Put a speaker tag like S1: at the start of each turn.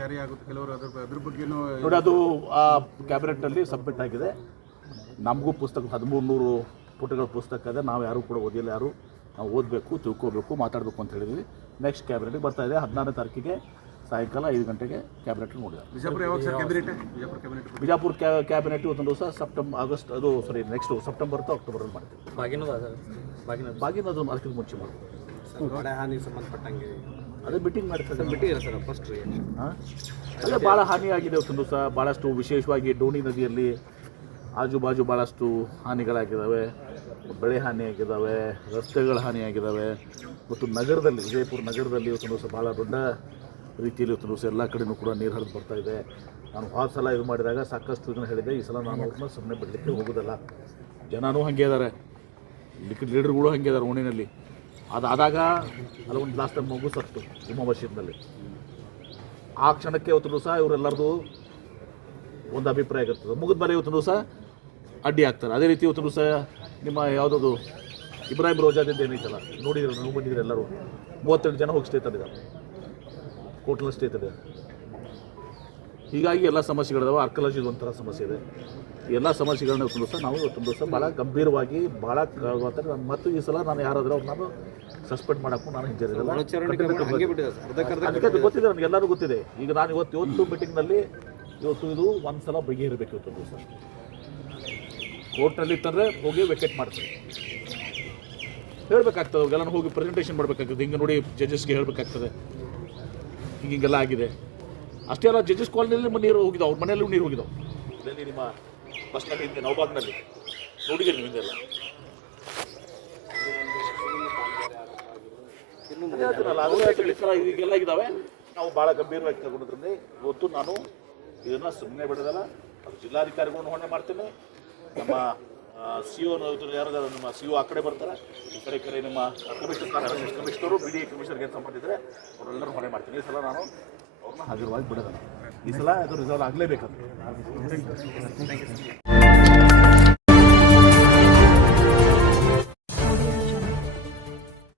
S1: ಜಾರಿ ಆಗುತ್ತೆ. ಕೆಲವರು ಅದ್ರ ಅದ್ರ ಬಗ್ಗೆನೂ
S2: ನೋಡಿ ಅದು ಆ ಕ್ಯಾಬಿನೆಟ್ನಲ್ಲಿ ಸಬ್ಮಿಟ್ ಆಗಿದೆ. ನಮಗೂ ಪುಸ್ತಕ ಹದಿಮೂರು ನೂರು ಪುಟಗಳ ಪುಸ್ತಕ ಇದೆ. ನಾವು ಯಾರು ಕೂಡ ಓದಿಲ್ಲ ಯಾರು. ನಾವು ಓದಬೇಕು ತಿಳ್ಕೋಬೇಕು ಮಾತಾಡಬೇಕು ಅಂತ ಹೇಳಿದ್ವಿ. ನೆಕ್ಸ್ಟ್ ಕ್ಯಾಬಿನೆಟ್ಗೆ ಬರ್ತಾ ಇದೆ. ಹದಿನಾರನೇ ತಾರೀಕಿಗೆ ಸಾಯಂಕಾಲ ಐದು ಗಂಟೆಗೆ ಕ್ಯಾಬಿನೆಟ್ ನೋಡಿದ್ದಾರೆ.
S1: ಬಿಜಾಪುರ ಕ್ಯಾಬಿನೆಟ್
S2: ಒಂದು ದಿವಸ ಸೆಪ್ಟೆಂಬರ್ ಆಗಸ್ಟ್ ಅದು ಸಾರಿ ನೆಕ್ಸ್ಟ್ ಸೆಪ್ಟೆಂಬರ್ ಅಥವಾ ಅಕ್ಟೋಬರಲ್ಲಿ ಮಾಡ್ತೀವಿ.
S3: ಬಾಗಿನೂ ಅದ ಬಾಗಿನ
S2: ಬಾಗಿನ ಅದು ಅದಕ್ಕಿಂತ ಮುಂಚೆ ಮಾಡ್ತೀವಿ.
S3: ಸಂಬಂಧಪಟ್ಟಂಗೆ
S2: ಅದೇ ಮೀಟಿಂಗ್ ಮಾಡ್ತಾರೆ
S3: ಬಿಟ್ಟಿಲ್ಲ ಸರ್ ಫಸ್ಟ್
S2: ಅಲ್ಲೇ ಭಾಳ ಹಾನಿಯಾಗಿದೆ ದಿವಸ ಭಾಳಷ್ಟು ವಿಶೇಷವಾಗಿ ಡೋಣಿ ನದಿಯಲ್ಲಿ ಆಜು ಬಾಜು ಭಾಳಷ್ಟು ಹಾನಿಗಳಾಗಿದ್ದಾವೆ. ಬೆಳೆ ಹಾನಿಯಾಗಿದ್ದಾವೆ ರಸ್ತೆಗಳ ಹಾನಿಯಾಗಿದ್ದಾವೆ. ಮತ್ತು ನಗರದಲ್ಲಿ ವಿಜಯಪುರ ನಗರದಲ್ಲಿ ಇವತ್ತು ದಿವಸ ಭಾಳ ದೊಡ್ಡ ರೀತಿಯಲ್ಲಿ ಇವತ್ತು ದಿವಸ ಎಲ್ಲ ಕಡೆನೂ ಕೂಡ ನೀರು ಹರಿದು ಬರ್ತಾ ಇದೆ. ನಾನು ಹೋದ ಸಲ ಇದು ಮಾಡಿದಾಗ ಸಾಕಷ್ಟು ಇದನ್ನು ಹೇಳಿದೆ ಈ ಸಲ ನಾನು ಅವ್ರನ್ನ ಸುಮ್ಮನೆ ಬಿಡಲಿಕ್ಕೆ ಹೋಗೋದಲ್ಲ. ಜನನೂ ಹಾಗೆ ಇದ್ದಾರೆ. ಲಿಕ್ವಿಡ್ ಲೀಡರ್ಗಳು ಹಾಗೆ ಇದ್ದಾರೆ ಓಣಿನಲ್ಲಿ. ಅದಾದಾಗ ಅಲ್ಲಿ ಒಂದು ಲಾಸ್ಟ್ ಟೈಮ್ ಮಗು ಸತ್ತು ಉಮಾ ಆ ಕ್ಷಣಕ್ಕೆ ಇವತ್ತು ಸಹ ಇವರೆಲ್ಲರದು ಒಂದು ಅಭಿಪ್ರಾಯ ಆಗಿರ್ತದೆ ಮುಗಿದ ಮೇಲೆ ಇವತ್ತು ಸಹ ಅಡ್ಡಿ ಆಗ್ತಾರೆ ಅದೇ ರೀತಿ ಇವತ್ತು ಸಹ ನಿಮ್ಮ ಯಾವುದದು ಇಬ್ರಾಹಿಂ ರೋಜಾದಿಂದ ಏನೈತಲ್ಲ, ನೋಡಿದ್ರೆ? ನೋವು ಬಂದಿದ್ರೆ ಎಲ್ಲರೂ? ಮೂವತ್ತೆರಡು ಜನ ಹೋಗಿ ಸ್ಟೇ ತಂದಿದ್ದಾರೆ. ಹೋಟ್ಲಲ್ಲಿ ಇದೆ ಹೀಗಾಗಿ ಎಲ್ಲ ಸಮಸ್ಯೆಗಳಿದಾವೆ ಆರ್ಕಲಾಜಿ ಒಂಥರ ಸಮಸ್ಯೆ ಇದೆ. ಎಲ್ಲ ಸಮಸ್ಯೆಗಳನ್ನ ತುಂಬ ದಿವಸ ನಾವು ಇವತ್ತೊಂದು ದಿವಸ ಭಾಳ ಗಂಭೀರವಾಗಿ ಭಾಳ ಮತ್ತು ಈ ಸಲ ನಾನು ಯಾರಾದರೂ ಅವ್ರು ನಾನು ಸಸ್ಪೆಂಡ್ ಮಾಡೋಕ್ಕೂ ನಾನು
S3: ಹಿಂಜರಿಲ್ಲ. ಸರ್
S2: ಅದಕ್ಕೆ ಅದು ಗೊತ್ತಿದೆ ನನಗೆ ಎಲ್ಲರೂ ಗೊತ್ತಿದೆ. ಈಗ ನಾನು ಇವತ್ತು ಇವತ್ತು ಮೀಟಿಂಗ್ನಲ್ಲಿ ಇವತ್ತು ಇದು ಒಂದು ಸಲ ಬಗೆಹರಿಬೇಕು ಇವತ್ತು ದಿವಸ ಕೋರ್ಟ್ನಲ್ಲಿ ಇತ್ತಂದರೆ ಹೋಗಿ ವೆಕೆಟ್ ಮಾಡ್ತಾರೆ ಹೇಳ್ಬೇಕಾಗ್ತದೆ ಅವ್ರಿಗೆಲ್ಲ ಹೋಗಿ ಪ್ರೆಸೆಂಟೇಷನ್ ಮಾಡಬೇಕಾಗ್ತದೆ. ಹಿಂಗೆ ನೋಡಿ ಜಡ್ಜಸ್ಗೆ ಹೇಳಬೇಕಾಗ್ತದೆ. ಹಿಂಗೆ ಹಿಂಗೆಲ್ಲ ಆಗಿದೆ. ಅಷ್ಟೇ ಅಲ್ಲ ಜಡ್ಜಸ್ ಕಾಲನಿಯಲ್ಲಿ ನೀರು ಹೋಗಿದ್ದಾವೆ ಅವ್ರ ಮನೆಯಲ್ಲೂ ನೀರು ಹೋಗಿದ್ದಾವೆ. ಇಲ್ಲಿ ನಿಮ್ಮ ಬಸ್ನಲ್ಲಿ ಹಿಂದೆ ನೌಬಾಗ್ನಲ್ಲಿ ನೋಡಿದ್ದೀರಿ ನೀವು ಹಿಂದೆಲ್ಲ? ಈಗೆಲ್ಲ ಇದ್ದಾವೆ ನಾವು ಭಾಳ ಗಂಭೀರವಾಗಿ ತಗೊಂಡಿದ್ರಿಂದ ಇವತ್ತು ನಾನು ಇದನ್ನು ಸುಮ್ಮನೆ ಬಿಡೋದಲ್ಲ ಅದು ಜಿಲ್ಲಾಧಿಕಾರಿಗಳನ್ನು ಹೊಣೆ ಮಾಡ್ತೇನೆ. ನಮ್ಮ ಸಿ ಒ ಯಾರು ನಮ್ಮ ಸಿ ಒ ಆ ಕಡೆ ಬರ್ತಾರೆ. ಈ ಕಡೆ ಕಡೆ ನಿಮ್ಮ commissioner commissioner B D A ಕಮಿಷನರ್ಗೆ ಸಂಬಂಧಿಸಿದ್ರೆ ಅವರೆಲ್ಲರೂ ಹೊಣೆ ಮಾಡ್ತೀನಿ. ಈ ಸಲ ನಾನು ಅವ್ರನ್ನ ಹಾಜರವಾಗಿ ಬಿಡೋದಲ್ಲ ಈ ಸಲ ಅದು ರಿಸಲ್ವ್ ಆಗಲೇಬೇಕಂತ